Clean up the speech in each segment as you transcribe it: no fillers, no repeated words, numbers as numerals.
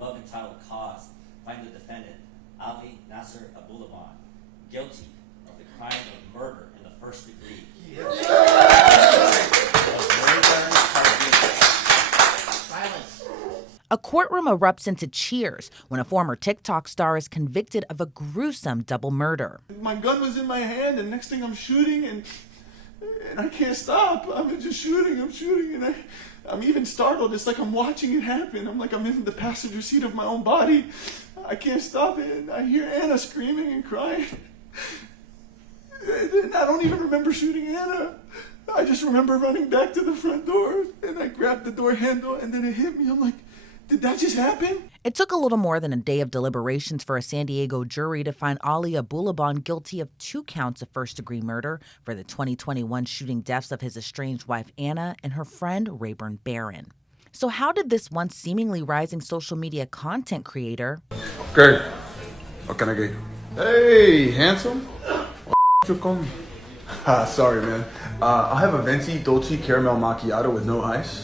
above entitled cause, find the defendant, Ali Nasser Abulaban, guilty of the crime of murder in the first degree. A courtroom erupts into cheers when a former TikTok star is convicted of a gruesome double murder. My gun was in my hand, and next thing I'm shooting, and I can't stop. I'm just shooting, and I'm even startled. It's like I'm watching it happen. I'm in the passenger seat of my own body. I can't stop it. And I hear Anna screaming and crying. And I don't even remember shooting Anna. I just remember running back to the front door, and I grabbed the door handle, and then it hit me. I'm like, did that just happen? It took a little more than a day of deliberations for a San Diego jury to find Ali Abulaban guilty of 2 counts of first-degree murder for the 2021 shooting deaths of his estranged wife Anna and her friend Rayburn Barron. So how did this once seemingly rising social media content creator... Okay, what can I get you? Hey, handsome. You come? Sorry, man. I'll have a venti dolce caramel macchiato with no ice.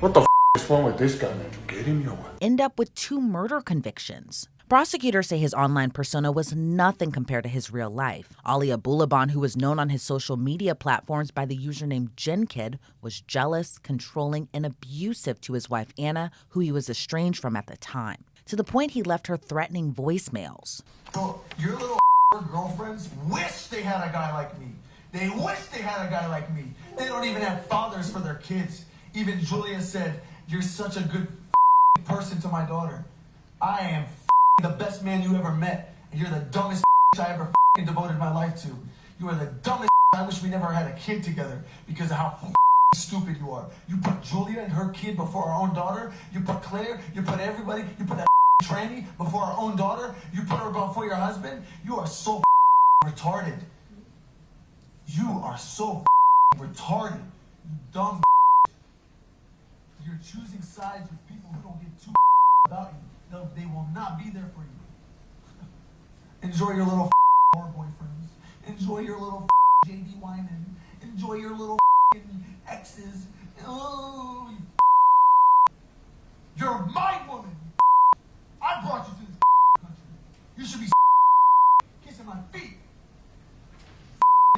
What the is wrong with this guy, man? You get him, or what? end up with 2 murder convictions. Prosecutors say his online persona was nothing compared to his real life. Ali Abulaban, who was known on his social media platforms by the username GenKid, was jealous, controlling, and abusive to his wife Anna, who he was estranged from at the time, to the point he left her threatening voicemails. Well, your little girlfriends wish they had a guy like me. They wish they had a guy like me. They don't even have fathers for their kids. Even Julia said, "You're such a good person to my daughter. I am the best man you ever met, and you're the dumbest I ever devoted my life to. You are the dumbest. I wish we never had a kid together because of how stupid you are. You put Julia and her kid before our own daughter. You put Claire. You put everybody. You put that tranny before our own daughter. You put her before your husband. You are so retarded. You are so retarded. You dumb. You're choosing sides with people who don't give two about you. They will not be there for you. Enjoy your little whore boyfriends. Enjoy your little JD Wyman. Enjoy your little exes. Oh, you're my woman. I brought you to this country. You should be kissing my feet.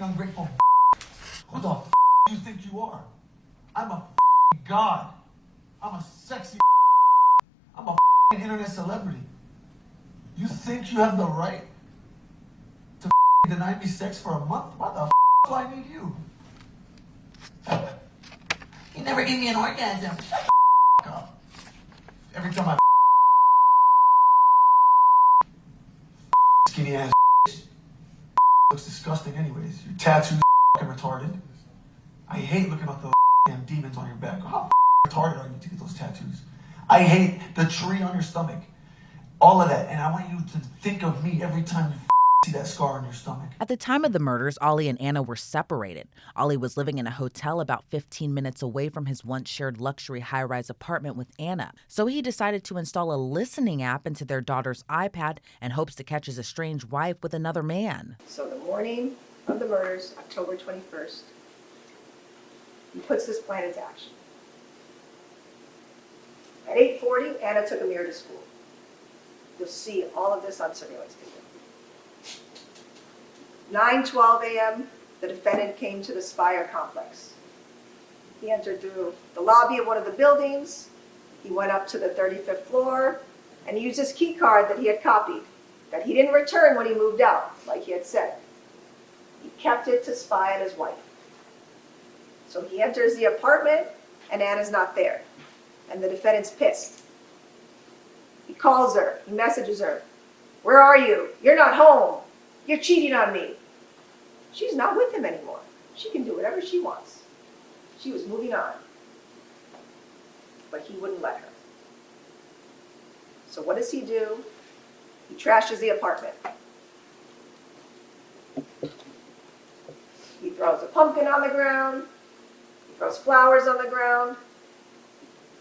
Ungrateful. Who the do you think you are? I'm a god. I'm a sexy. I'm a internet celebrity. You think you have the right to deny me sex for a month? Why the do I need you? You never gave me an orgasm. Shut the up. Every time I skinny ass looks disgusting anyways. Your tattoo's retarded. I hate looking at those damn demons on your back. How retarded are you to get those tattoos? I hate the tree on your stomach. All of that. And I want you to think of me every time you see that scar on your stomach. At the time of the murders, Ali and Anna were separated. Ali was living in a hotel about 15 minutes away from his once shared luxury high-rise apartment with Anna. So he decided to install a listening app into their daughter's iPad and hopes to catch his estranged wife with another man. So the morning of the murders, October 21st, he puts this plan into action. At 8:40, Anna took Amir to school. You'll see all of this on surveillance video. 9:12 a.m., the defendant came to the Spire complex. He entered through the lobby of one of the buildings. He went up to the 35th floor, and he used his key card that he had copied, that he didn't return when he moved out, like he had said. He kept it to spy on his wife. So he enters the apartment, and Anna's not there. And the defendant's pissed. He calls her, he messages her. "Where are you? You're not home. You're cheating on me." She's not with him anymore. She can do whatever she wants. She was moving on. But he wouldn't let her. So what does he do? He trashes the apartment. He throws a pumpkin on the ground. He throws flowers on the ground.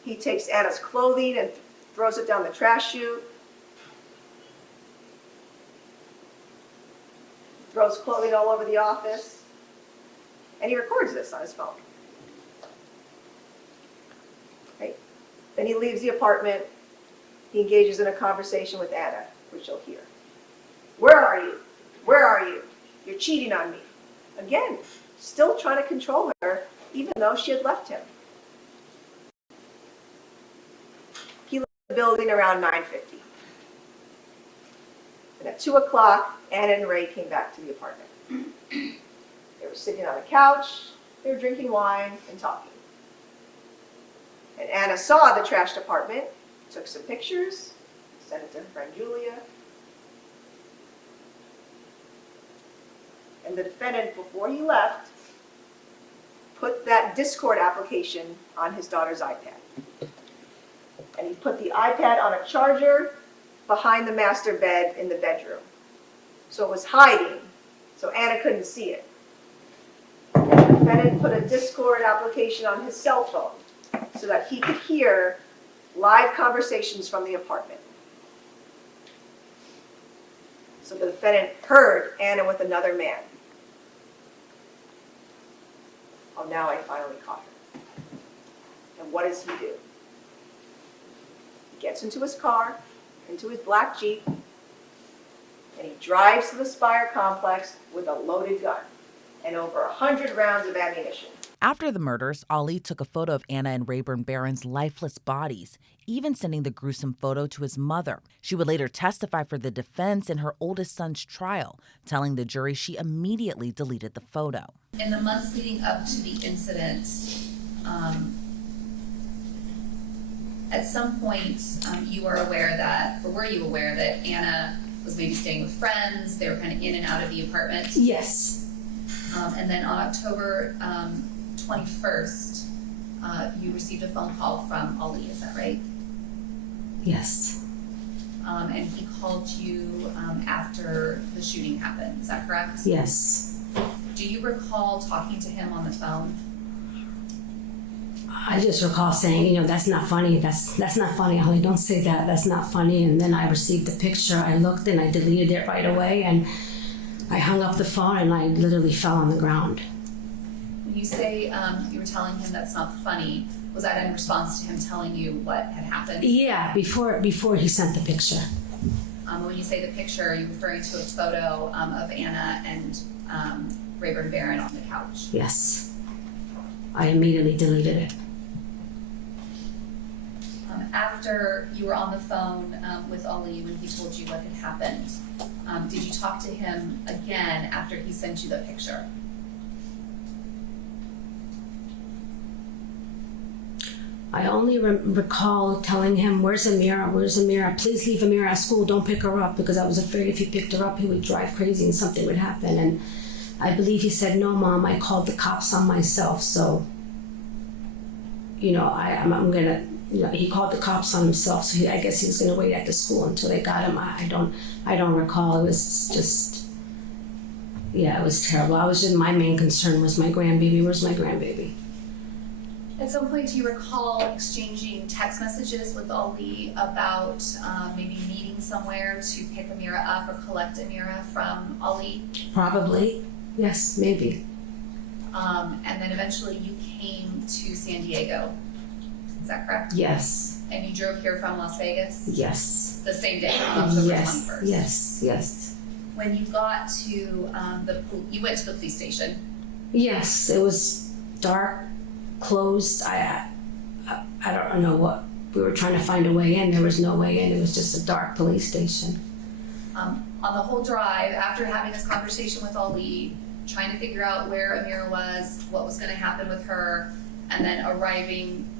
He takes Anna's clothing and throws it down the trash chute. He throws clothing all over the office. And he records this on his phone. Right? Then he leaves the apartment he engages in a conversation with Anna, which you'll hear. Where are you? Where are you? You're cheating on me. Again, still trying to control her, even though she had left him. He left the building around 9:50. And at 2 o'clock, Anna and Ray came back to the apartment. They were sitting on a couch, they were drinking wine and talking. And Anna saw the trashed apartment, took some pictures, sent it to her friend Julia. And the defendant, before he left, put that Discord application on his daughter's iPad. And he put the iPad on a charger behind the master bed in the bedroom. So it was hiding, so Anna couldn't see it. And the defendant put a Discord application on his cell phone so that he could hear live conversations from the apartment. So the defendant heard Anna with another man. Oh, now I finally caught her. And what does he do? He gets into his car, into his black Jeep, and he drives to the Spire complex with a loaded gun and over 100 rounds of ammunition. After the murders, Ali took a photo of Anna and Rayburn Barron's lifeless bodies, even sending the gruesome photo to his mother. She would later testify for the defense in her oldest son's trial, telling the jury she immediately deleted the photo. In the months leading up to the incident, at some point you were aware that, or were you aware that Anna was maybe staying with friends, they were kind of in and out of the apartment? Yes. And then on October 21st, you received a phone call from Ali, is that right? Yes. And he called you after the shooting happened, is that correct? Yes. Do you recall talking to him on the phone? I just recall saying, that's not funny. That's not funny, Holly. Don't say that. That's not funny. And then I received the picture. I looked and I deleted it right away. And I hung up the phone and I literally fell on the ground. When you say you were telling him that's not funny, was that in response to him telling you what had happened? Yeah, before he sent the picture. When you say the picture, are you referring to a photo of Anna and Rayburn Barron on the couch? Yes. I immediately deleted it. After you were on the phone with Ali when he told you what had happened, did you talk to him again after he sent you the picture? I only recall telling him, where's Amira? Where's Amira? Please leave Amira at school. Don't pick her up, because I was afraid if he picked her up, he would drive crazy and something would happen. And I believe he said, no, Mom, I called the cops on myself. So, I'm going to, he called the cops on himself. So I guess he was going to wait at the school until they got him. I don't recall. It was just, it was terrible. My main concern was my grandbaby. Where's my grandbaby? At some point, do you recall exchanging text messages with Ali about maybe meeting somewhere to pick Amira up or collect Amira from Ali? Probably. Yes, maybe. And then eventually you came to San Diego. Is that correct? Yes. And you drove here from Las Vegas? Yes. The same day, October 21st? Yes. When you got to you went to the police station? Yes, it was dark, closed. I don't know what, we were trying to find a way in. There was no way in. It was just a dark police station. On the whole drive, after having this conversation with Ali, trying to figure out where Amira was, what was going to happen with her, and then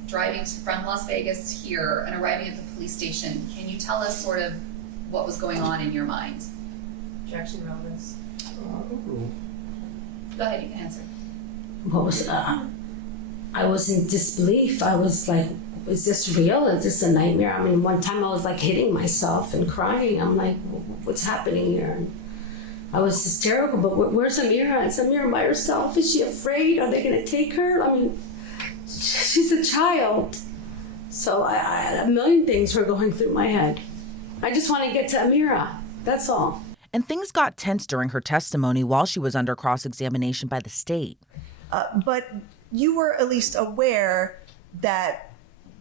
driving from Las Vegas here and arriving at the police station, can you tell us sort of what was going on in your mind? Do you actually remember this? Go ahead, you can answer. What was, I was in disbelief. I was like, is this real? Is this a nightmare? I mean, one time I was like hitting myself and crying. I'm like, what's happening here? And I was hysterical, but where's Amira? Is Amira by herself? Is she afraid? Are they gonna take her? I mean, she's a child. So a million things were going through my head. I just want to get to Amira, that's all. And things got tense during her testimony while she was under cross-examination by the state. But you were at least aware that,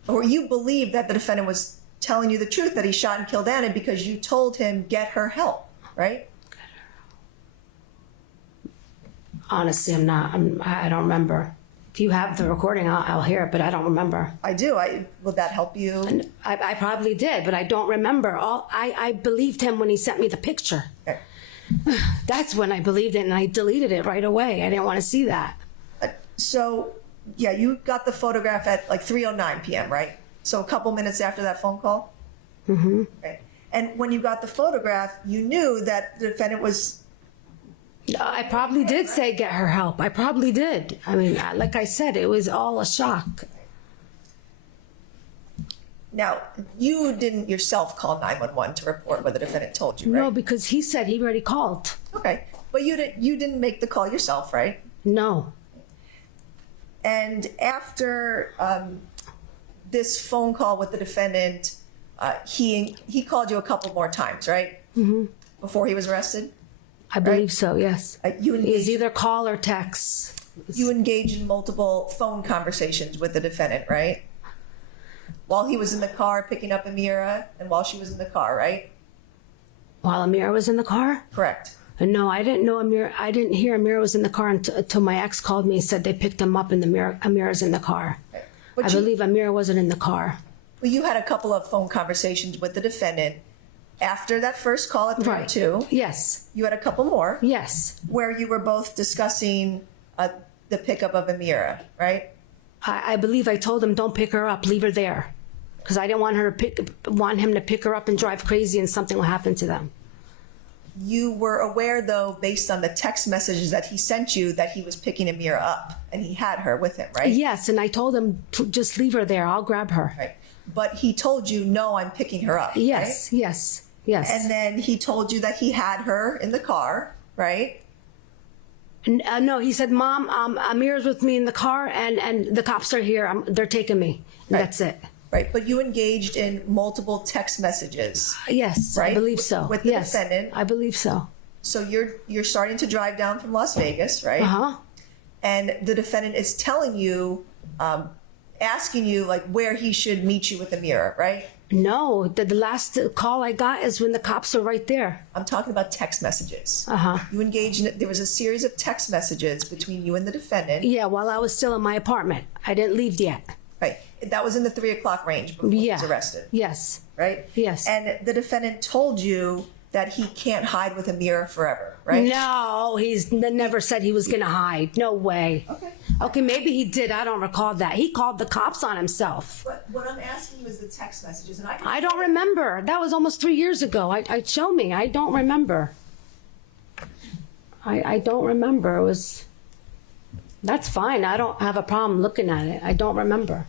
or you believed that the defendant was telling you the truth that he shot and killed Anna because you told him get her help, right? Honestly, I don't remember. If you have the recording, I'll hear it, but I don't remember. I do. Would that help you? And I probably did, but I don't remember. I believed him when he sent me the picture. Okay. That's when I believed it, and I deleted it right away. I didn't want to see that. So, yeah, you got the photograph at like 3:09 p.m., right? So a couple minutes after that phone call? Mm-hmm. Okay. And when you got the photograph, you knew that the defendant was... I probably did say get her help. I probably did. I mean, like I said, it was all a shock. Now, you didn't yourself call 911 to report what the defendant told you, right? No, because he said he already called. Okay. But you didn't make the call yourself, right? No. And after this phone call with the defendant, he called you a couple more times, right? Mm-hmm. Before he was arrested? I believe so, yes. You It was engaged, either call or text. you engaged in multiple phone conversations with the defendant, right? While he was in the car picking up Amira and while she was in the car, right? While Amira was in the car? Correct. And no, I didn't know Amira. I didn't hear Amira was in the car until my ex called me and said they picked him up and Amira's in the car. But I believe Amira wasn't in the car. Well, you had a couple of phone conversations with the defendant after that first call at 3:02. Yes. You had a couple more Yes. where you were both discussing the pickup of Amira, right? I believe I told him don't pick her up, leave her there, because I didn't want him to pick her up and drive crazy and something will happen to them. You were aware, though, based on the text messages that he sent you, that he was picking Amira up and he had her with him, right? Yes, and I told him to just leave her there. I'll grab her. Right. But he told you, no, I'm picking her up. Yes, right? yes, yes. And then he told you that he had her in the car, right? No, he said, Mom, Amir's with me in the car and the cops are here. They're taking me. And Right. that's it. Right. But you engaged in multiple text messages. Yes, Right? I believe so. With the yes, defendant. I believe so. So you're starting to drive down from Las Vegas, right? Uh-huh. And the defendant is telling you, asking you like where he should meet you with Amira, right? No, the last call I got is when the cops are right there. I'm talking about text messages. Uh-huh. You engaged in, there was a series of text messages between you and the defendant. Yeah, while I was still in my apartment. I didn't leave yet. Right. That was in the 3 o'clock range before he was arrested. Yes. Right? Yes. And the defendant told you that he can't hide with Amira forever, right? No, he's never said he was going to hide. No way. Okay. Okay, maybe he did. I don't recall that. He called the cops on himself. But what I'm asking you is the text messages, and I don't remember. That was almost 3 years ago. Show me. I don't remember. I don't remember. It was... That's fine. I don't have a problem looking at it. I don't remember.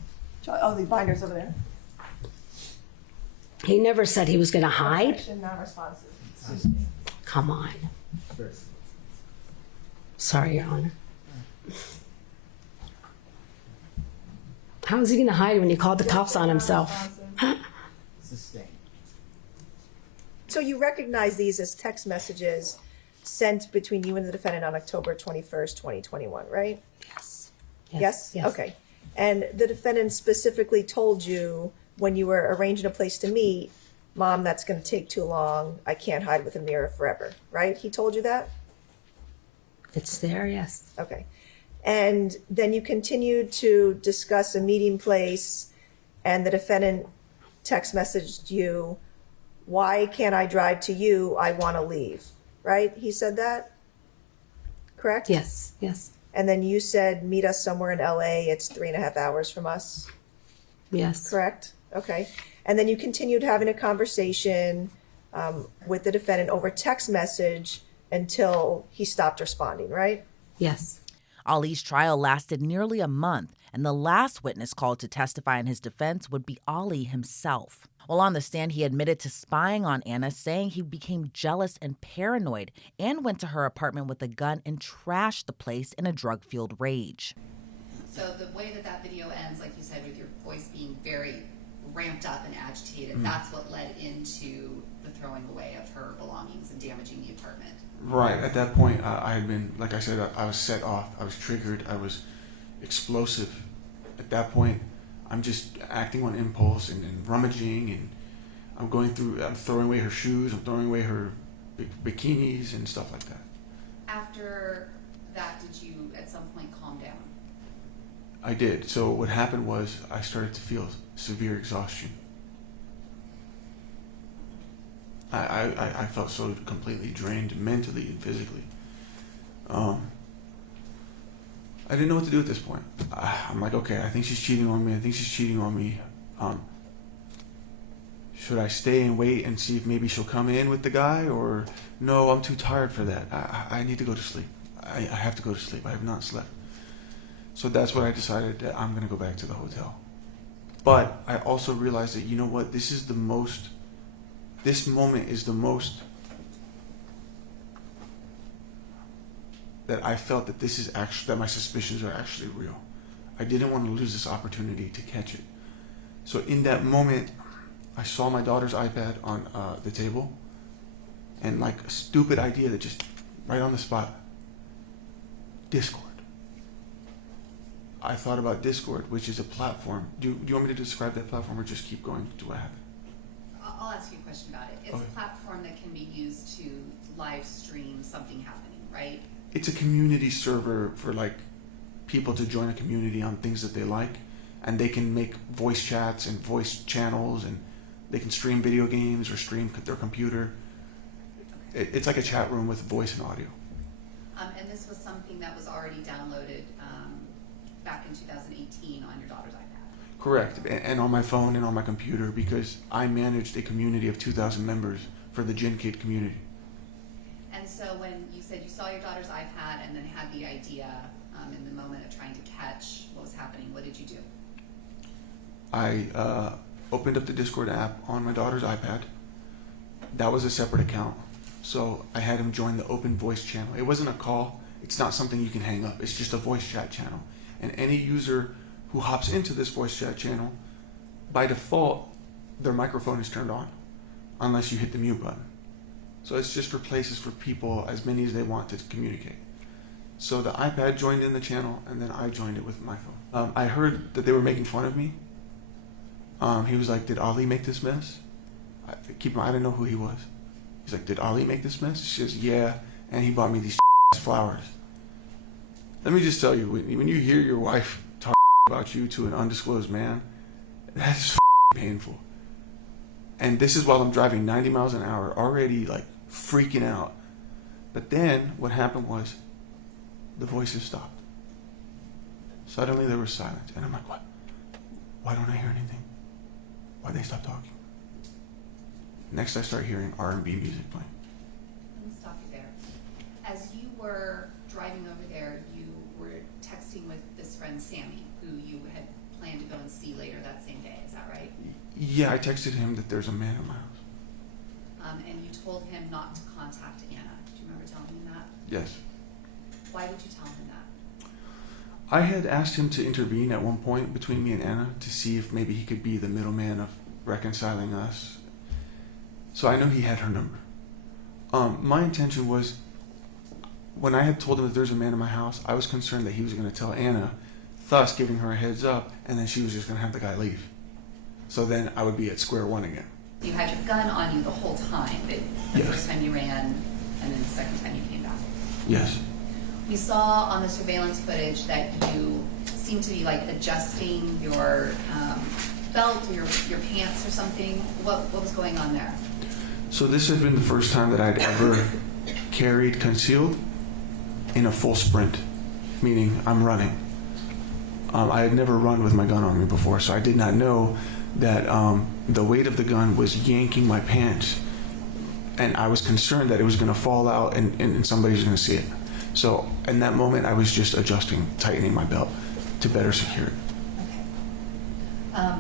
Oh, the binder's over there. He never said he was going to hide. Section non-responsive. Come on. Sorry, Your Honor. How is he going to hide when he called the cops on himself? So you recognize these as text messages sent between you and the defendant on October 21st, 2021, right? Yes. Yes? Okay. And the defendant specifically told you when you were arranging a place to meet, Mom, that's going to take too long. I can't hide with Amira forever, right? He told you that? It's there, yes. Okay. And then you continued to discuss a meeting place, and the defendant text messaged you, why can't I drive to you? I want to leave, right? He said that? Correct? Yes, yes, And then you said, meet us somewhere in LA. It's 3.5 hours from us. yes. Correct? Okay. And then you continued having a conversation with the defendant over text message until he stopped responding, right? Yes. Ali's trial lasted nearly a month, and the last witness called to testify in his defense would be Ali himself. While on the stand, he admitted to spying on Anna, saying he became jealous and paranoid and went to her apartment with a gun and trashed the place in a drug-fueled rage. So the way that video ends, like you said, with your voice being very ramped up and agitated, that's what led into the throwing away of her belongings and damaging the apartment. Right. At that point, I had been, like I said, I was set off. I was triggered. I was explosive. At that point, I'm just acting on impulse and rummaging I'm throwing away her shoes, I'm throwing away her bikinis and stuff like that. After that, did you at some point calm down? I did. So what happened was I started to feel severe exhaustion. I felt so completely drained mentally and physically. I didn't know what to do at this point. I'm like, okay, I think she's cheating on me. Should I stay and wait and see if maybe she'll come in with the guy, or no, I'm too tired for that. I need to go to sleep. I have to go to sleep. I have not slept. So that's what I decided, that I'm going to go back to the hotel. But I also realized that, you know what, this moment is the most that I felt that that my suspicions are actually real. I didn't want to lose this opportunity to catch it. So in that moment, I saw my daughter's iPad on the table, and like a stupid idea that just right on the spot, Discord. I thought about Discord, which is a platform. Do you want me to describe that platform, or just keep going to what happened? I'll ask you a question about it. It's Okay. a platform that can be used to live stream something happening, right? It's a community server for like people to join a community on things that they like, and they can make voice chats and voice channels, and they can stream video games or stream their computer. It's like a chat room with voice and audio. And this was something that was already downloaded back in 2018 on your daughter's iPad. Correct, and on my phone and on my computer, because I managed a community of 2,000 members for the Gen Kid community. And so when you said you saw your daughter's iPad and then had the idea in the moment of trying to catch what was happening, what did you do? I opened up the Discord app on my daughter's iPad. That was a separate account. So I had him join the open voice channel. It wasn't a call. It's not something you can hang up. It's just a voice chat channel. And any user who hops into this voice chat channel, by default, their microphone is turned on, unless you hit the mute button. So it's just for places for people, as many as they want, to communicate. So the iPad joined in the channel, and then I joined it with my phone. I heard that they were making fun of me. He was like, "Did Ali make this mess?" I didn't know who he was. He's like, "Did Ali make this mess?" She says, "Yeah," and he bought me these flowers. Let me just tell you, when you hear your wife talk about you to an undisclosed man, that's painful. And this is while I'm driving 90 miles an hour, already like freaking out. But then what happened was the voices stopped. Suddenly there was silence, and I'm like, what? Why don't I hear anything? Why'd they stop talking? Next I start hearing R&B music playing. Let me stop you there. As you were driving over there, you were texting with this friend Sammy, who you had planned to go and see later that same day. Is that right? Yeah, I texted him that there's a man in my house. And you told him not to contact Anna. Do you remember telling him that? Yes. Why did you tell him that? I had asked him to intervene at one point between me and Anna to see if maybe he could be the middleman of reconciling us. So I know he had her number. My intention was, when I had told him that there's a man in my house, I was concerned that he was going to tell Anna, thus giving her a heads up, and then she was just going to have the guy leave. So then I would be at square one again. You had your gun on you the whole time, but the Yes. first time you ran, and then the second time you came back. Yes. We saw on the surveillance footage that you seemed to be like adjusting your belt or your pants or something. What was going on there? So this had been the first time that I'd ever carried concealed in a full sprint, meaning I'm running. I had never run with my gun on me before, so I did not know that the weight of the gun was yanking my pants, and I was concerned that it was going to fall out and somebody was going to see it. So in that moment, I was just adjusting, tightening my belt to better secure it. Okay.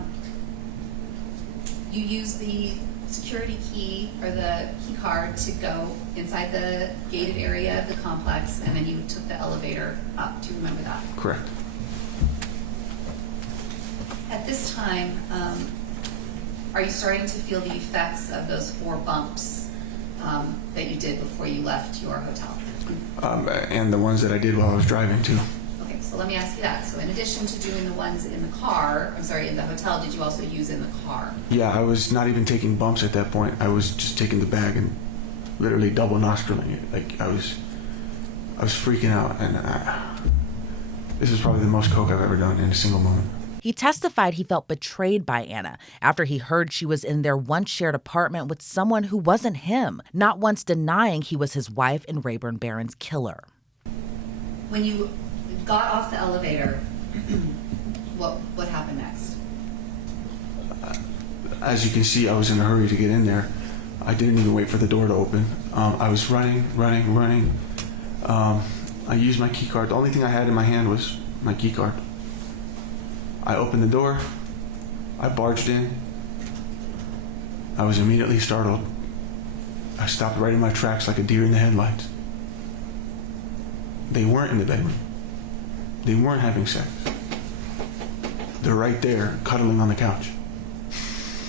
You used the security key or the key card to go inside the gated area of the complex, and then you took the elevator up. Do you remember that? Correct. At this time, are you starting to feel the effects of those 4 bumps that you did before you left your hotel? And the ones that I did while I was driving too. Okay, so let me ask you that. So in addition to doing the ones in the car, in the hotel, did you also use in the car? Yeah, I was not even taking bumps at that point. I was just taking the bag and literally double nostriling it. Like I was freaking out, and this is probably the most coke I've ever done in a single moment. He testified he felt betrayed by Anna after he heard she was in their once shared apartment with someone who wasn't him, not once denying he was his wife and Rayburn Barron's killer. When you got off the elevator, what happened next? As you can see, I was in a hurry to get in there. I didn't even wait for the door to open. I was running. I used my key card. The only thing I had in my hand was my key card. I opened the door. I barged in. I was immediately startled. I stopped right in my tracks like a deer in the headlights. They weren't in the bedroom. They weren't having sex. They're right there, cuddling on the couch.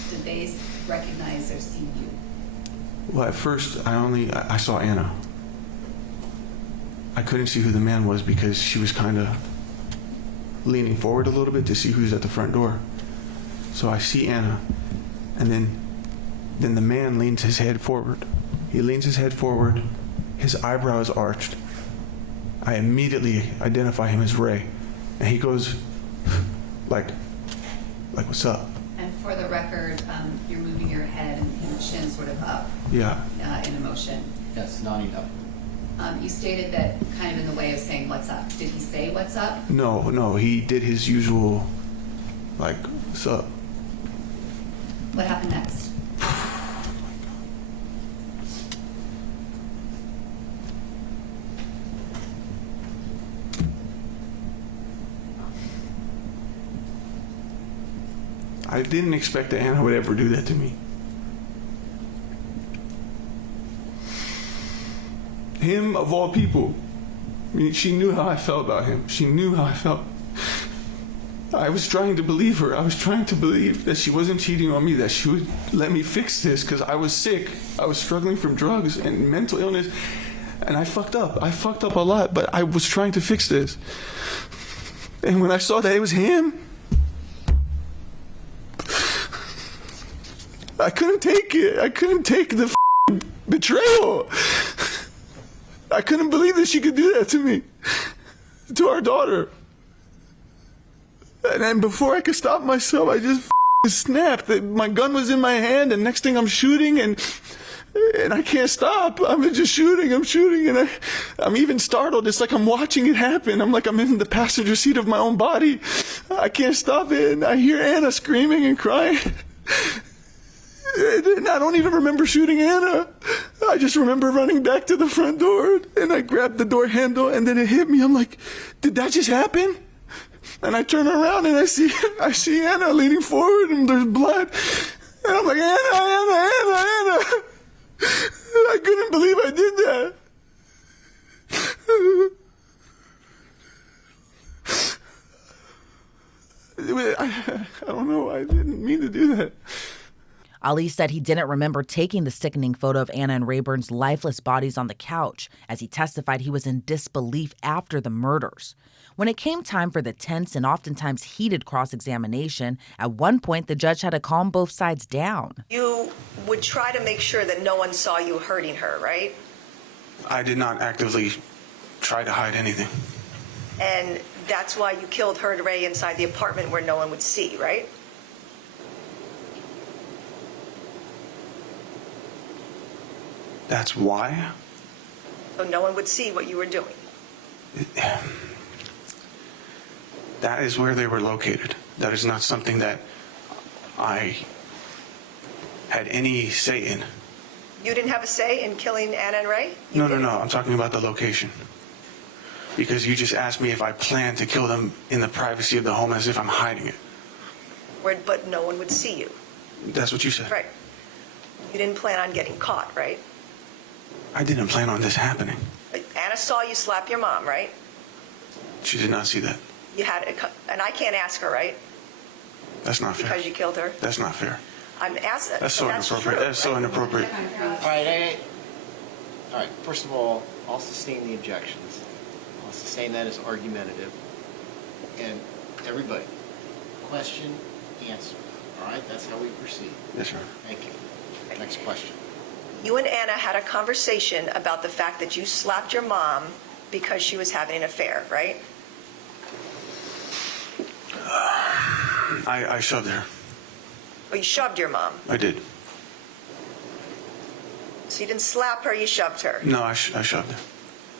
Did they recognize or see you? Well, at first, I saw Anna. I couldn't see who the man was because she was kind of leaning forward a little bit to see who's at the front door. So I see Anna, and then the man leans his head forward. He leans his head forward, his eyebrow is arched. I immediately identify him as Ray, and he goes like what's up? And for the record, you're moving your head and your chin sort of up. Yeah. In emotion. Yes, nodding up. You stated that kind of in the way of saying what's up. Did he say what's up? No, he did his usual, like, what's up? What happened next? I didn't expect that Anna would ever do that to me. Him, of all people. I mean, she knew how I felt about him. She knew how I felt. I was trying to believe her. I was trying to believe that she wasn't cheating on me, that she would let me fix this, because I was sick. I was struggling from drugs and mental illness, and I fucked up. I fucked up a lot, but I was trying to fix this. And when I saw that it was him, I couldn't take it. I couldn't take the betrayal. I couldn't believe that she could do that to me, to our daughter. And then before I could stop myself, I just snapped. My gun was in my hand, and next thing I'm shooting, and I can't stop. I'm just shooting, and I'm even startled. It's like I'm watching it happen. I'm in the passenger seat of my own body. I can't stop it, and I hear Anna screaming and crying. And I don't even remember shooting Anna. I just remember running back to the front door, and I grabbed the door handle, and then it hit me. I'm like, did that just happen? And I turn around, and I see Anna leaning forward, and there's blood. And I'm like, Anna. I couldn't believe I did that. I don't know. I didn't mean to do that. Ali said he didn't remember taking the sickening photo of Anna and Rayburn's lifeless bodies on the couch, as he testified he was in disbelief after the murders. When it came time for the tense and oftentimes heated cross-examination, at one point the judge had to calm both sides down. You would try to make sure that no one saw you hurting her, right? I did not actively try to hide anything. And that's why you killed her and Ray inside the apartment where no one would see, right? That's why? So no one would see what you were doing. That is where they were located. That is not something that I had any say in. You didn't have a say in killing Anna and Ray? No. I'm talking about the location. Because you just asked me if I planned to kill them in the privacy of the home as if I'm hiding it. But no one would see you. That's what you said. Right. You didn't plan on getting caught, right? I didn't plan on this happening. Anna saw you slap your mom, right? She did not see that. You had and I can't ask her, right? That's not fair. Because you killed her? That's not fair. I'm asking. That's so inappropriate. That's so inappropriate. All right. First of all, I'll sustain the objections. I'll sustain that as argumentative. And everybody, question, answer. All right, that's how we proceed. Yes, sir. Thank you. Next question. You and Anna had a conversation about the fact that you slapped your mom because she was having an affair, right? I shoved her. Or you shoved your mom. I did. So you didn't slap her, you shoved her. No, I shoved her.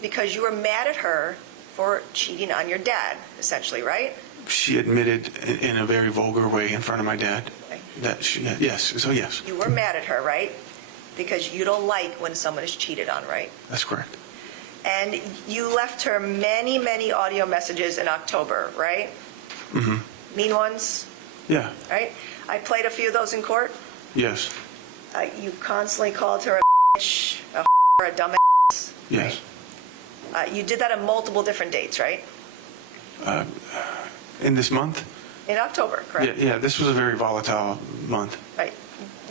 Because you were mad at her for cheating on your dad, essentially, right? She admitted in a very vulgar way in front of my dad that she, yes, so yes. You were mad at her, right? Because you don't like when someone is cheated on, right? That's correct. And you left her many, many audio messages in October, right? Mm-hmm. Mean ones, Yeah, right? I played a few of those in court. yes, You constantly called her a bitch, a dumbass. yes. You did that on multiple different dates, right? In this month? In October, correct? Yeah, this was a very volatile month. Right.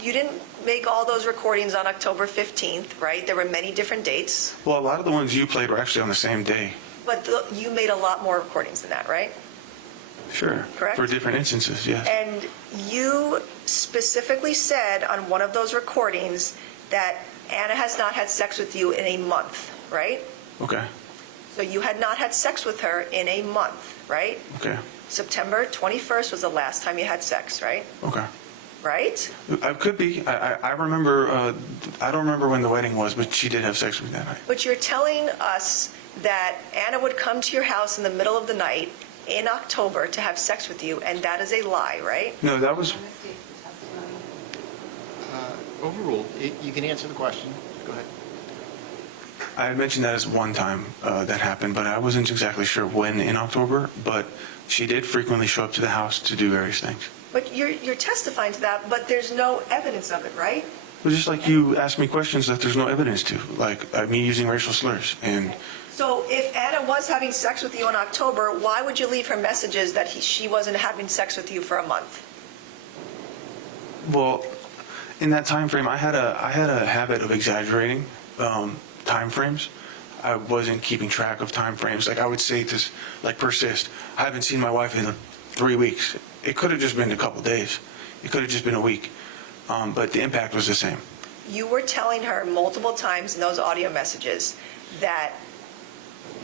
You didn't make all those recordings on October 15th, right? There were many different dates, Well, a lot of the ones you played were actually on the same day. but you made a lot more recordings than that, right? Sure. Correct. For different instances, yes. And you specifically said on one of those recordings that Anna has not had sex with you in a month, right? Okay, So you had not had sex with her in a month, right? okay, September 21st was the last time you had sex, right? okay. Right? I could be. I remember, I don't remember when the wedding was, but she did have sex with me that night. But you're telling us that Anna would come to your house in the middle of the night in October to have sex with you, and that is a lie, right? No, that was, Overruled. You can answer the question. Go ahead. I had mentioned that as one time that happened, but I wasn't exactly sure when in October, but she did frequently show up to the house to do various things. But you're testifying to that, but there's no evidence of it, right? But just like you asked me questions that there's no evidence to, like me using racial slurs. And So if Anna was having sex with you in October, why would you leave her messages that she wasn't having sex with you for a month? well, in that time frame, I had a habit of exaggerating time frames. I wasn't keeping track of time frames. Like I would say this, like persist. I haven't seen my wife in 3 weeks. It could have just been a couple days. It could have just been a week. But the impact was the same. You were telling her multiple times in those audio messages that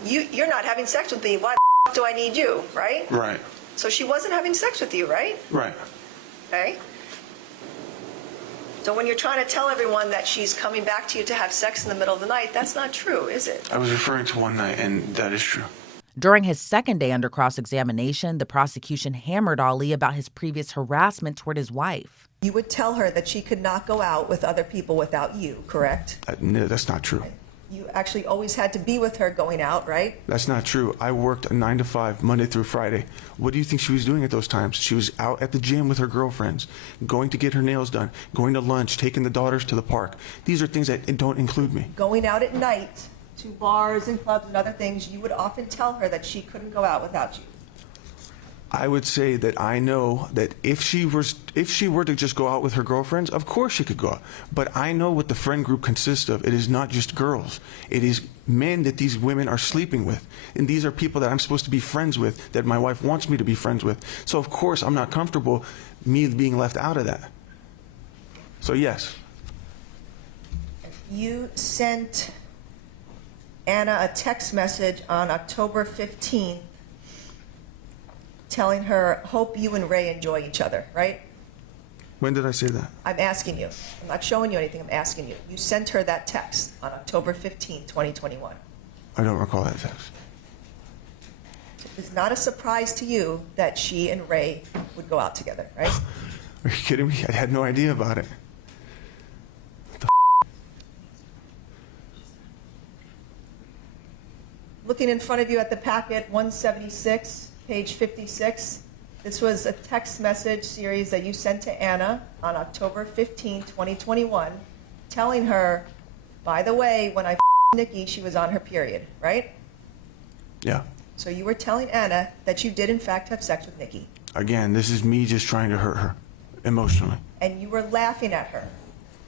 you're not having sex with me. Why the f- do I need you, right? Right, So she wasn't having sex with you, right? right. Okay. So when you're trying to tell everyone that she's coming back to you to have sex in the middle of the night, that's not true, is it? I was referring to one night, and that is true. During his second day under cross-examination, the prosecution hammered Ali about his previous harassment toward his wife. You would tell her that she could not go out with other people without you, correct? No, that's not true. You actually always had to be with her going out, right? That's not true. I worked a 9 to 5, Monday through Friday. What do you think she was doing at those times? She was out at the gym with her girlfriends, going to get her nails done, going to lunch, taking the daughters to the park. These are things that don't include me. Going out at night to bars and clubs and other things, you would often tell her that she couldn't go out without you. I would say that I know that if she were to just go out with her girlfriends, of course she could go out. But I know what the friend group consists of. It is not just girls. It is men that these women are sleeping with. And these are people that I'm supposed to be friends with, that my wife wants me to be friends with. So of course I'm not comfortable me being left out of that. So yes. You sent Anna a text message on October 15th telling her, hope you and Ray enjoy each other, right? When did I say that? I'm asking you. I'm not showing you anything. I'm asking you. You sent her that text on October 15th, 2021. I don't recall that text. It's not a surprise to you that she and Ray would go out together, right? Are you kidding me? I had no idea about it. Looking in front of you at the packet, 176, page 56. This was a text message series that you sent to Anna on October 15, 2021, telling her, by the way, when I Nikki, she was on her period, right? Yeah. So you were telling Anna that you did in fact have sex with Nikki. Again, this is me just trying to hurt her emotionally. And you were laughing at her.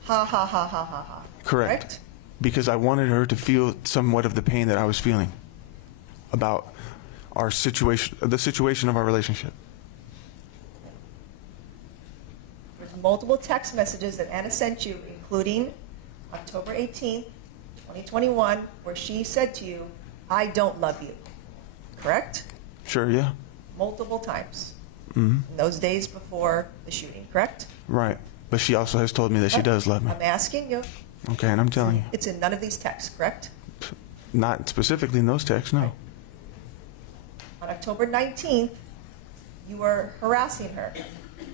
Ha, ha, ha, ha, ha, ha. Correct. Because I wanted her to feel somewhat of the pain that I was feeling about our situation, the situation of our relationship. There's multiple text messages that Anna sent you, including October 18th, 2021, where she said to you, "I don't love you." Correct? Sure, yeah. Multiple times. In those days before the shooting, correct? Right. But she also has told me that she does love me. I'm asking you. Okay, and I'm telling you. It's in none of these texts, correct? Not specifically in those texts, no. On October 19th, you were harassing her.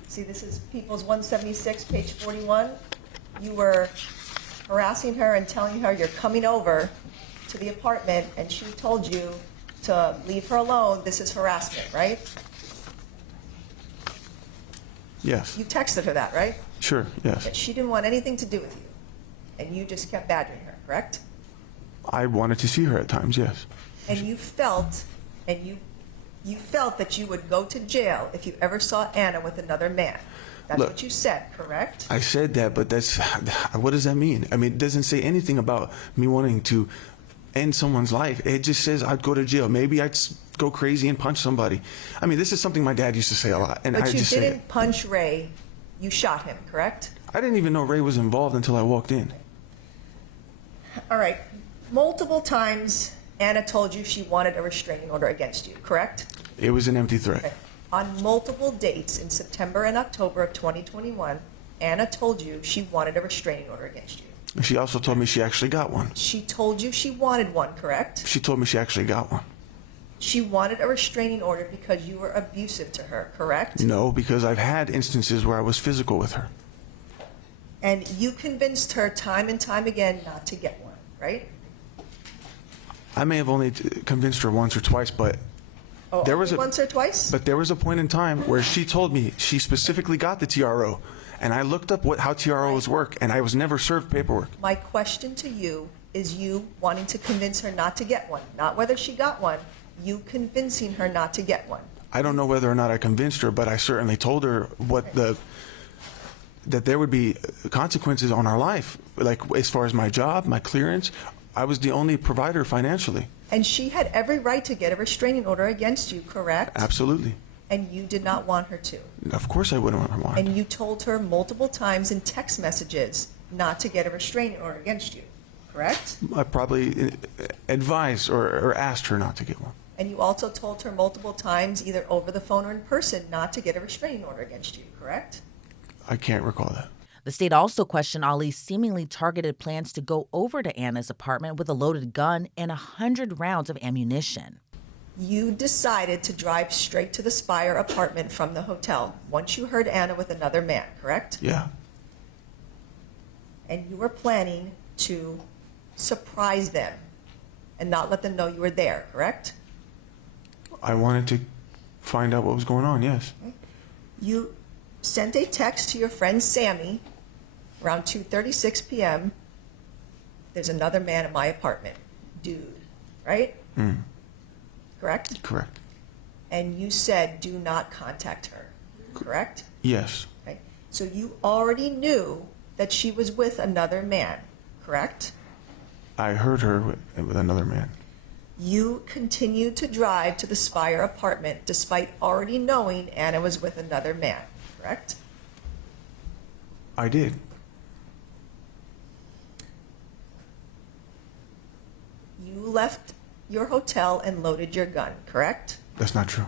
See, this is People's 176, page 41. You were harassing her and telling her you're coming over to the apartment, and she told you to leave her alone. This is harassment, right? Yes. You texted her that, right? Sure, yes. That she didn't want anything to do with you, and you just kept badgering her, correct? I wanted to see her at times, yes. And you felt, you felt that you would go to jail if you ever saw Anna with another man. That's Look, what you said, correct? I said that, but that's, what does that mean? I mean, it doesn't say anything about me wanting to end someone's life. It just says I'd go to jail. Maybe I'd go crazy and punch somebody. I mean, this is something my dad used to say a lot, and But I you just say didn't it. punch Ray, you shot him, correct? I didn't even know Ray was involved until I walked in. All right, multiple times Anna told you she wanted a restraining order against you, correct? It was an empty threat. Okay. On multiple dates in September and October of 2021, Anna told you she wanted a restraining order against you. She also told me she actually got one. She told you she wanted one, correct? She told me she actually got one. She wanted a restraining order because you were abusive to her, correct? No, because I've had instances where I was physical with her. And you convinced her time and time again not to get one, right? I may have only convinced her once or twice, but Oh, there was only once or twice? But there was a point in time where she told me she specifically got the TRO, and I looked up how TROs work, and I was never served paperwork. My question to you is you wanting to convince her not to get one, not whether she got one, you convincing her not to get one. I don't know whether or not I convinced her, but I certainly told her that there would be consequences on our life, like as far as my job, my clearance. I was the only provider financially. And she had every right to get a restraining order against you, correct? Absolutely. And you did not want her to. Of course I wouldn't want. And you told her multiple times in text messages not to get a restraining order against you, correct? I probably advised or asked her not to get one. And you also told her multiple times, either over the phone or in person, not to get a restraining order against you, correct? I can't recall that. The state also questioned Ali's seemingly targeted plans to go over to Anna's apartment with a loaded gun and 100 rounds of ammunition. You decided to drive straight to the Spire apartment from the hotel once you heard Anna with another man, correct? Yeah. And you were planning to surprise them and not let them know you were there, correct? I wanted to find out what was going on, yes. You sent a text to your friend Sammy around 2:36 p.m. There's another man at my apartment, dude, right? Correct? Correct. And you said, do not contact her, correct? Yes. Okay. So you already knew that she was with another man, correct? I heard her with another man. You continued to drive to the Spire apartment despite already knowing Anna was with another man, correct? I did. You left your hotel and loaded your gun, correct? That's not true.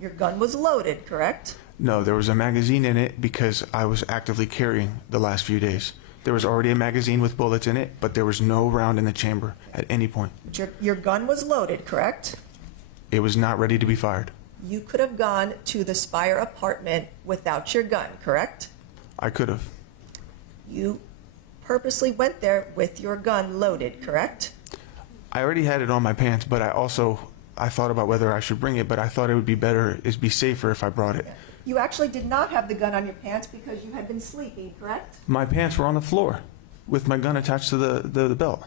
Your gun was loaded, correct? No, there was a magazine in it because I was actively carrying the last few days. There was already a magazine with bullets in it, but there was no round in the chamber at any point. Your gun was loaded, correct? It was not ready to be fired. You could have gone to the Spire apartment without your gun, correct? I could have. You purposely went there with your gun loaded, correct? I already had it on my pants, but I thought about whether I should bring it, but I thought it would be safer if I brought it. You actually did not have the gun on your pants because you had been sleeping, correct? My pants were on the floor with my gun attached to the belt.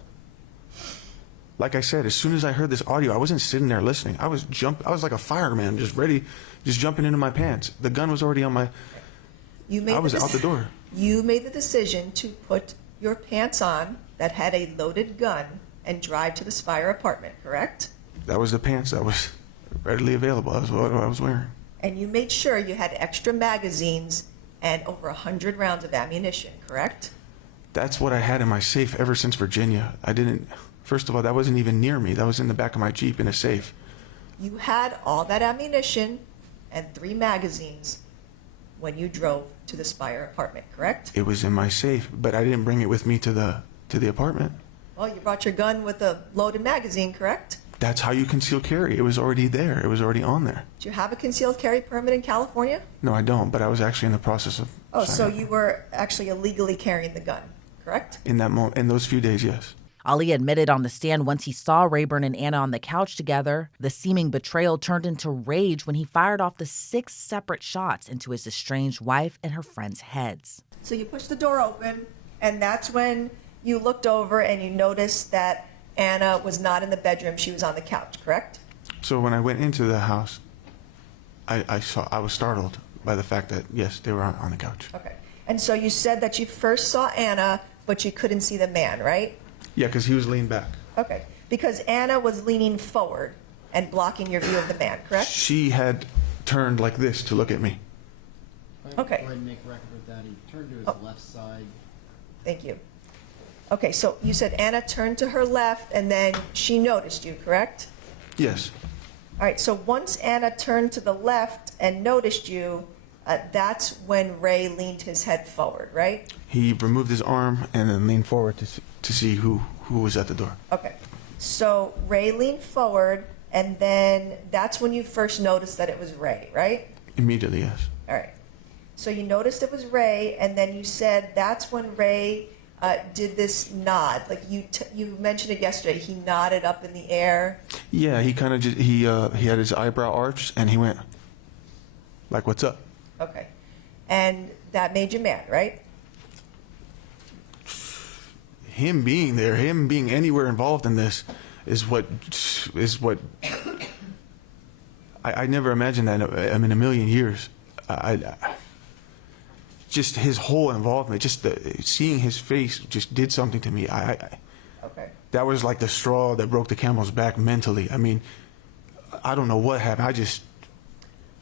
Like I said, as soon as I heard this audio, I wasn't sitting there listening. I was like a fireman, just ready, just jumping into my pants. The gun was already on my... I was out the door. You made the decision to put your pants on that had a loaded gun and drive to the Spire apartment, correct? That was the pants that was readily available. That was what I was wearing. And you made sure you had extra magazines and over 100 rounds of ammunition, correct? That's what I had in my safe ever since Virginia. First of all, that wasn't even near me. That was in the back of my Jeep in a safe. You had all that ammunition and 3 magazines when you drove to the Spire apartment, correct? It was in my safe, but I didn't bring it with me to the apartment. Well, you brought your gun with a loaded magazine, correct? That's how you conceal carry. It was already there. It was already on there. Do you have a concealed carry permit in California? No, I don't, but I was actually in the process of Oh, so signing. you were actually illegally carrying the gun, correct? In that moment, in those few days, yes. Ali admitted on the stand once he saw Rayburn and Anna on the couch together, the seeming betrayal turned into rage when he fired off the 6 separate shots into his estranged wife and her friends' heads. So you pushed the door open, and that's when you looked over and you noticed that Anna was not in the bedroom, she was on the couch, correct? So when I went into the house, I was startled by the fact that, yes, they were on the couch. Okay. And so you said that you first saw Anna, but you couldn't see the man, right? Yeah, because he was leaned back. Okay. Because Anna was leaning forward and blocking your view of the man, correct? She had turned like this to look at me. Okay. Go ahead and make record of that. He turned to his left side. Thank you. Okay, so you said Anna turned to her left and then she noticed you, correct? Yes. All right, so once Anna turned to the left and noticed you, that's when Ray leaned his head forward, right? He removed his arm and then leaned forward to see who was at the door. Okay, so Ray leaned forward and then that's when you first noticed that it was Ray, right? Immediately, yes. All right, so you noticed it was Ray and then you said that's when Ray did this nod, like you mentioned it yesterday. He nodded up in the air. Yeah, he kind of just he had his eyebrow arched and he went like, "What's up?" Okay, and that made you mad, right? Him being there, him being anywhere involved in this, is what I never imagined that. I mean, a million years. Just his whole involvement, just seeing his face, just did something to me. Okay. That was like the straw that broke the camel's back mentally. I mean, I don't know what happened.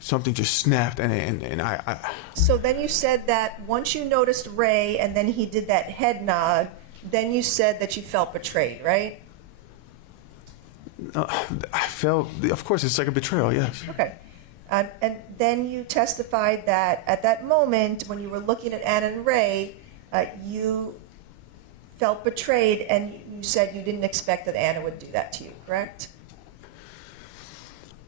Something just snapped, and I. So then you said that once you noticed Ray, and then he did that head nod. Then you said that you felt betrayed, right? I felt, of course, it's like a betrayal. Yes. Okay. And then you testified that at that moment, when you were looking at Anna and Ray, you felt betrayed, and you said you didn't expect that Anna would do that to you, correct?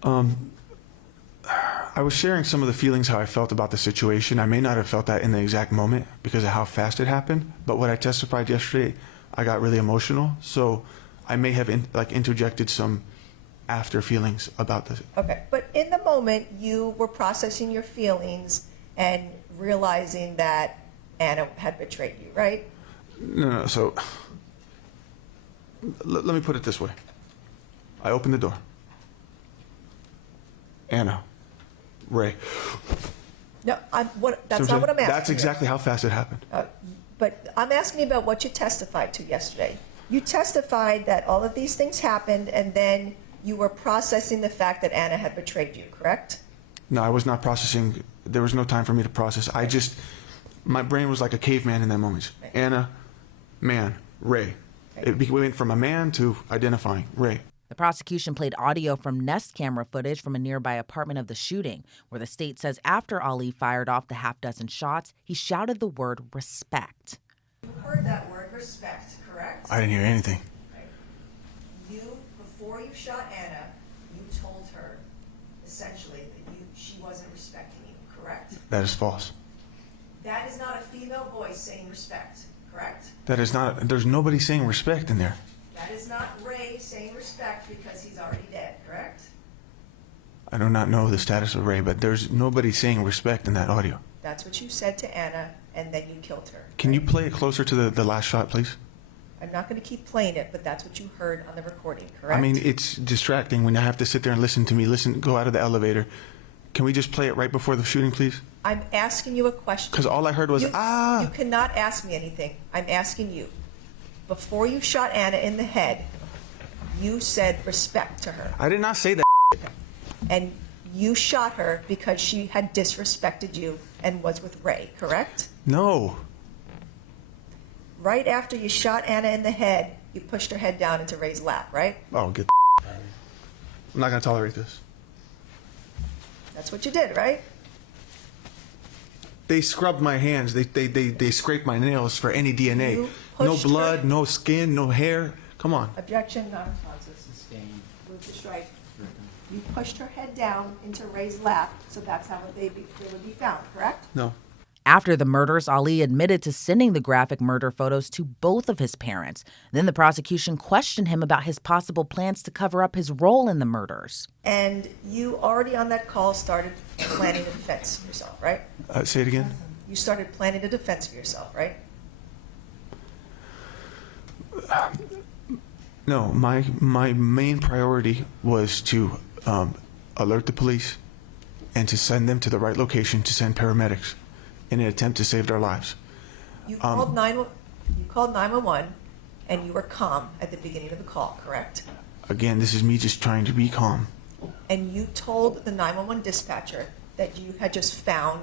I was sharing some of the feelings, how I felt about the situation. I may not have felt that in the exact moment because of how fast it happened, but what I testified yesterday, I got really emotional, so I may have interjected some after feelings about this. Okay, but in the moment, you were processing your feelings and realizing that Anna had betrayed you, right? No, so let me put it this way. I opened the door. Anna, Ray. No, that's not what I'm asking. That's exactly how fast it happened. But I'm asking you about what you testified to yesterday. You testified that all of these things happened, and then you were processing the fact that Anna had betrayed you, correct? No, I was not processing. There was no time for me to process. My brain was like a caveman in that moment. Right. Anna, man, Ray. Okay. We went from a man to identifying Ray. The prosecution played audio from Nest camera footage from a nearby apartment of the shooting, where the state says after Ali fired off the half-dozen shots, he shouted the word respect. You heard that word, respect, correct? I didn't hear anything. Before you shot Anna, you told her, essentially, that she wasn't respecting you, correct? That is false. That is not a female voice saying respect, correct? That is not. There's nobody saying respect in there. That is not Ray saying respect because he's already dead, correct? I do not know the status of Ray, but there's nobody saying respect in that audio. That's what you said to Anna, and then you killed her. Can you play it closer to the last shot, please? I'm not going to keep playing it, but that's what you heard on the recording, correct? I mean, it's distracting when I have to sit there and listen to me, go out of the elevator. Can we just play it right before the shooting, please? I'm asking you a question. Because all I heard was, You cannot ask me anything. I'm asking you. Before you shot Anna in the head, You said respect to her. I did not say that. And you shot her because she had disrespected you and was with Ray, correct? No. Right after you shot Anna in the head, you pushed her head down into Ray's lap, right? Oh, get the I'm not going to tolerate this. That's what you did, right? They scrubbed my hands. They scraped my nails for any DNA. You No pushed blood, her- no skin, no hair. Come on. Objection, non-responsive. Sustained. Move to strike. You pushed her head down into Ray's lap, so that's how they would be found, correct? No. After the murders, Ali admitted to sending the graphic murder photos to both of his parents. Then the prosecution questioned him about his possible plans to cover up his role in the murders. And you already on that call started planning a defense for yourself, right? Say it again. You started planning a defense for yourself, right? No, my main priority was to alert the police and to send them to the right location to send paramedics in an attempt to save their lives. You called 911 and you were calm at the beginning of the call, correct? Again, this is me just trying to be calm. And you told the 911 dispatcher that you had just found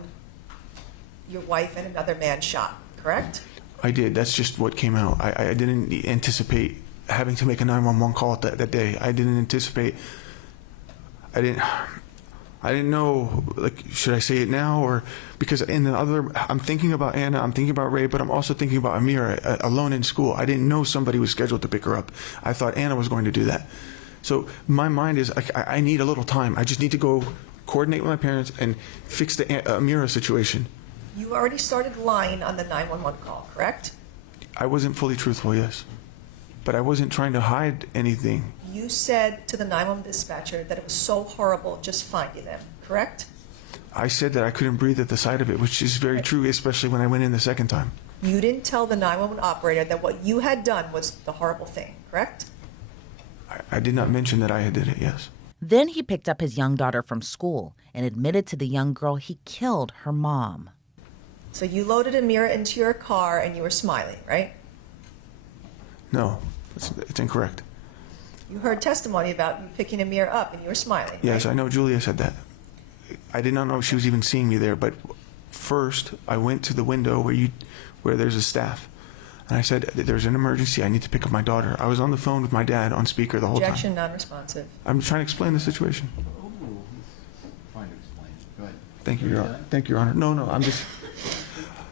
your wife and another man shot, correct? I did. That's just what came out. I didn't anticipate having to make a 911 call that day. I didn't anticipate. I didn't know, like, should I say it now? Or because in the other, I'm thinking about Anna, I'm thinking about Ray, but I'm also thinking about Amira alone in school. I didn't know somebody was scheduled to pick her up. I thought Anna was going to do that. So my mind is, I need a little time. I just need to go coordinate with my parents and fix the Amira situation. You already started lying on the 911 call, correct? I wasn't fully truthful, yes. But I wasn't trying to hide anything. You said to the 911 dispatcher that it was so horrible just finding them, correct? I said that I couldn't breathe at the sight of it, which is very true, especially when I went in the second time. You didn't tell the 911 operator that what you had done was the horrible thing, correct? I did not mention that I had did it, yes. Then he picked up his young daughter from school and admitted to the young girl he killed her mom. So you loaded Amira into your car and you were smiling, right? No, it's incorrect. You heard testimony about you picking Amira up and you were smiling. Yes, right? I know Julia said that. I did not know she was even seeing me there, but first I went to the window where there's a staff. And I said, there's an emergency, I need to pick up my daughter. I was on the phone with my dad on speaker the whole time. Objection, non-responsive. I'm trying to explain the situation. Fine to explain. Go ahead. Thank you, Your Honor. Thank you, Your Honor. No, I'm just...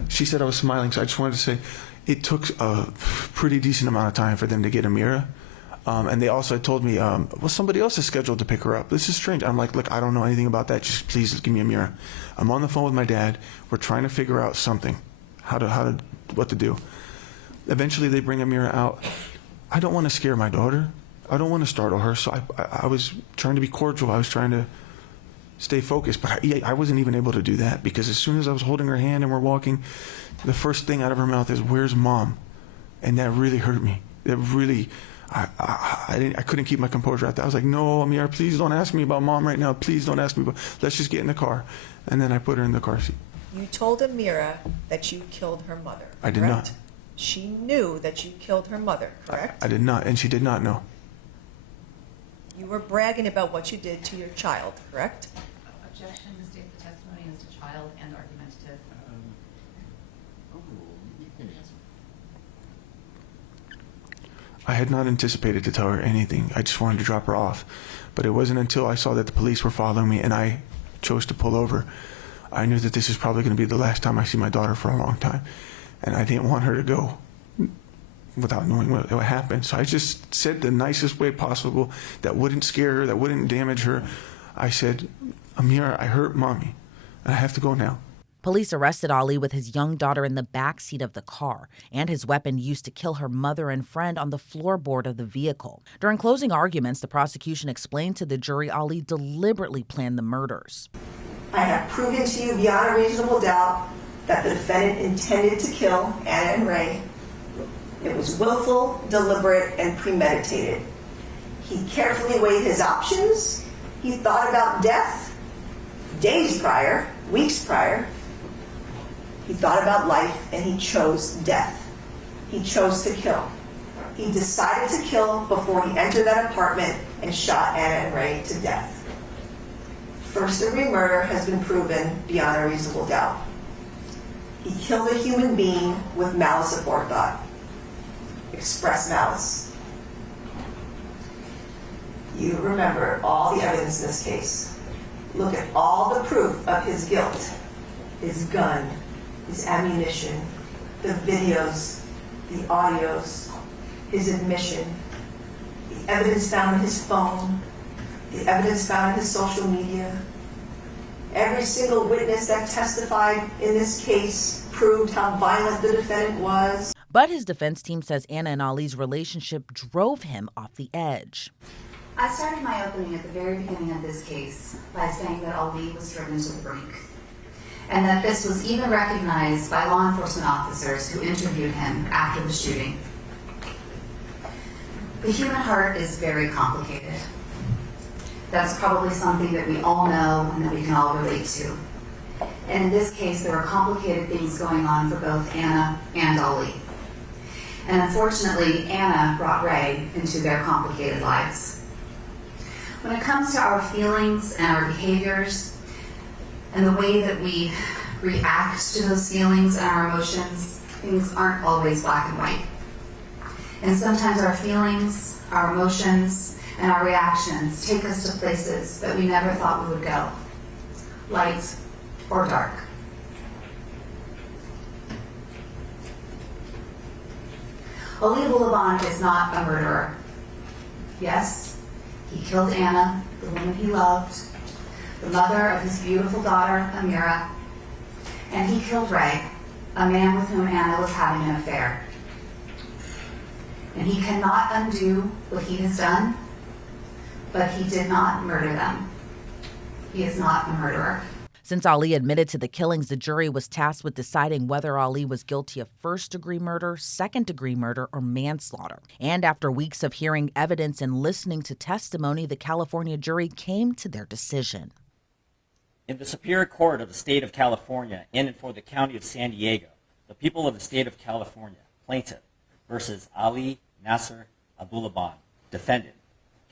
She said I was smiling, so I just wanted to say it took a pretty decent amount of time for them to get Amira. And they also told me, well, somebody else is scheduled to pick her up. This is strange. I'm like, look, I don't know anything about that. Just please give me Amira. I'm on the phone with my dad. We're trying to figure out something, what to do. Eventually, they bring Amira out. I don't want to scare my daughter. I don't want to startle her. So I was trying to be cordial. I was trying to stay focused. But I wasn't even able to do that because as soon as I was holding her hand and we're walking, the first thing out of her mouth is, "Where's Mom?" And that really hurt me. That really, I couldn't keep my composure at that. I was like, "No, Amira, please don't ask me about Mom right now. Please don't ask me about. Let's just get in the car." And then I put her in the car seat. You told Amira that you killed her mother, I did correct? not. She knew that you killed her mother, correct? I did not, and she did not know. You were bragging about what you did to your child, correct? Objection, this states the testimony is to child and argumentative. You can answer. I had not anticipated to tell her anything. I just wanted to drop her off. But it wasn't until I saw that the police were following me and I chose to pull over. I knew that this is probably going to be the last time I see my daughter for a long time. And I didn't want her to go without knowing what happened. So I just said the nicest way possible that wouldn't scare her, that wouldn't damage her. I said, "Amira, I hurt Mommy. I have to go now." Police arrested Ali with his young daughter in the back seat of the car and his weapon used to kill her mother and friend on the floorboard of the vehicle. During closing arguments, the prosecution explained to the jury Ali deliberately planned the murders. I have proven to you beyond a reasonable doubt that the defendant intended to kill Anna and Ray. It was willful, deliberate, and premeditated. He carefully weighed his options. He thought about death days prior, weeks prior. He thought about life, and he chose death. He chose to kill. he decided to kill before he entered that apartment and shot Anna and Ray to death. First-degree murder has been proven beyond a reasonable doubt. He killed a human being with malice aforethought. Express malice. You remember all the evidence in this case. Look at all the proof of his guilt. His gun, his ammunition, the videos, the audios, his admission, the evidence found in his phone, the evidence found in his social media. Every single witness that testified in this case proved how violent the defendant was. But his defense team says Anna and Ali's relationship drove him off the edge. I started my opening at the very beginning of this case by saying that Ali was driven to the brink, and that this was even recognized by law enforcement officers who interviewed him after the shooting. The human heart is very complicated. That's probably something that we all know and that we can all relate to. And in this case, there were complicated things going on for both Anna and Ali. And unfortunately, Anna brought Ray into their complicated lives. When it comes to our feelings and our behaviors and the way that we react to those feelings and our emotions, things aren't always black and white. And sometimes our feelings, our emotions, and our reactions take us to places that we never thought we would go, light or dark. Ali Abulaban is not a murderer. Yes, he killed Anna, the woman he loved, the mother of his beautiful daughter, Amira, and he killed Ray, a man with whom Anna was having an affair. And he cannot undo what he has done, but he did not murder them. He is not a murderer. Since Ali admitted to the killings, the jury was tasked with deciding whether Ali was guilty of first-degree murder, second-degree murder, or manslaughter. And after weeks of hearing evidence and listening to testimony, the California jury came to their decision. In the Superior Court of the State of California, in and for the County of San Diego, the people of the State of California, plaintiff versus Ali Nasser Abulaban, defendant,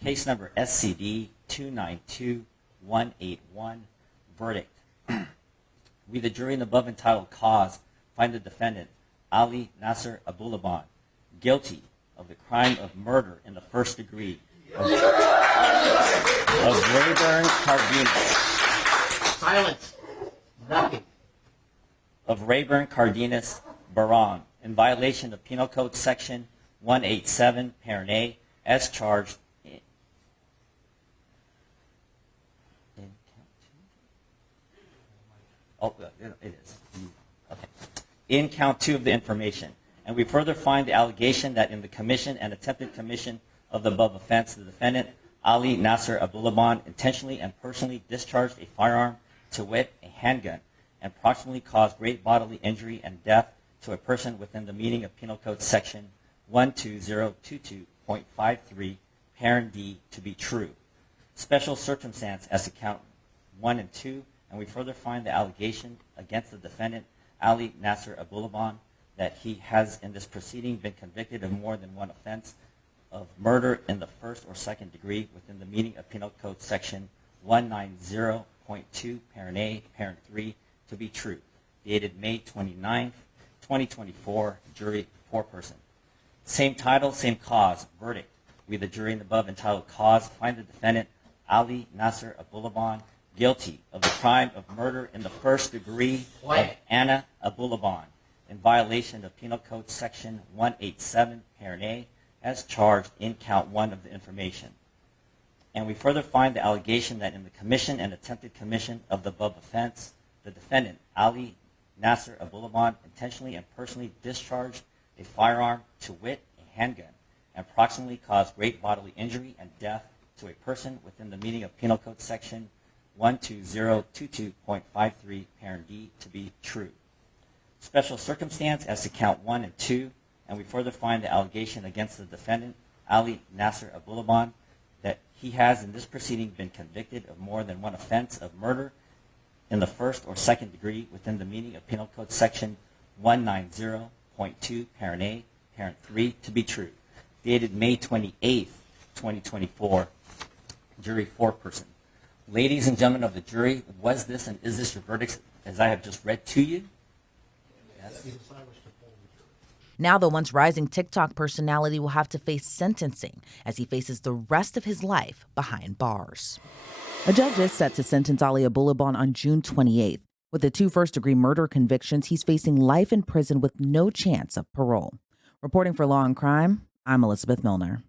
case number SCD 292181, verdict. We, the jury in the above entitled cause, find the defendant, Ali Nasser Abulaban, guilty of the crime of murder in the first degree of Rayburn Cardenas. Silence. Nothing. Of Rayburn Cardenas Barong in violation of Penal Code Section 187, Parent A, as charged in in count 2 of the information. And we further find the allegation that in the commission and attempted commission of the above offense, the defendant, Ali Nasser Abulaban, intentionally and personally discharged a firearm, to wit, a handgun, and proximately caused great bodily injury and death to a person within the meaning of Penal Code Section 12022.53, Parent D, to be true. Special circumstance as to count 1 and 2, and we further find the allegation against the defendant, Ali Nasser Abulaban, that he has in this proceeding been convicted of more than one offense of murder in the first or second degree within the meaning of Penal Code Section 190.2, Parent A, Parent 3, to be true. Dated May 29th, 2024, jury 4-person. Same title, same cause, verdict. We, the jury in the above entitled cause, find the defendant, Ali Nasser Abulaban, guilty of the crime of murder in the first degree of Anna Abulaban in violation of Penal Code Section 187, Parent A, as charged in count 1 of the information. And we further find the allegation that in the commission and attempted commission of the above offense, the defendant, Ali Nasser Abulaban, intentionally and personally discharged a firearm, to wit, a handgun, and proximately caused great bodily injury and death to a person within the meaning of Penal Code Section 12022.53, Parent D, to be true. Special circumstance as to count 1 and 2, and we further find the allegation against the defendant, Ali Nasser Abulaban, that he has in this proceeding been convicted of more than one offense of murder in the first or second degree within the meaning of Penal Code Section 190.2, Parent A, Parent 3, to be true. dated May 28th, 2024, jury 4-person. Ladies and gentlemen of the jury, was this and is this your verdict as I have just read to you? Yes. Now the once rising TikTok personality will have to face sentencing as he faces the rest of his life behind bars. A judge is set to sentence Ali Abulaban on June 28th. With the 2 first-degree murder convictions, he's facing life in prison with no chance of parole. Reporting for Law and Crime, I'm Elizabeth Milner.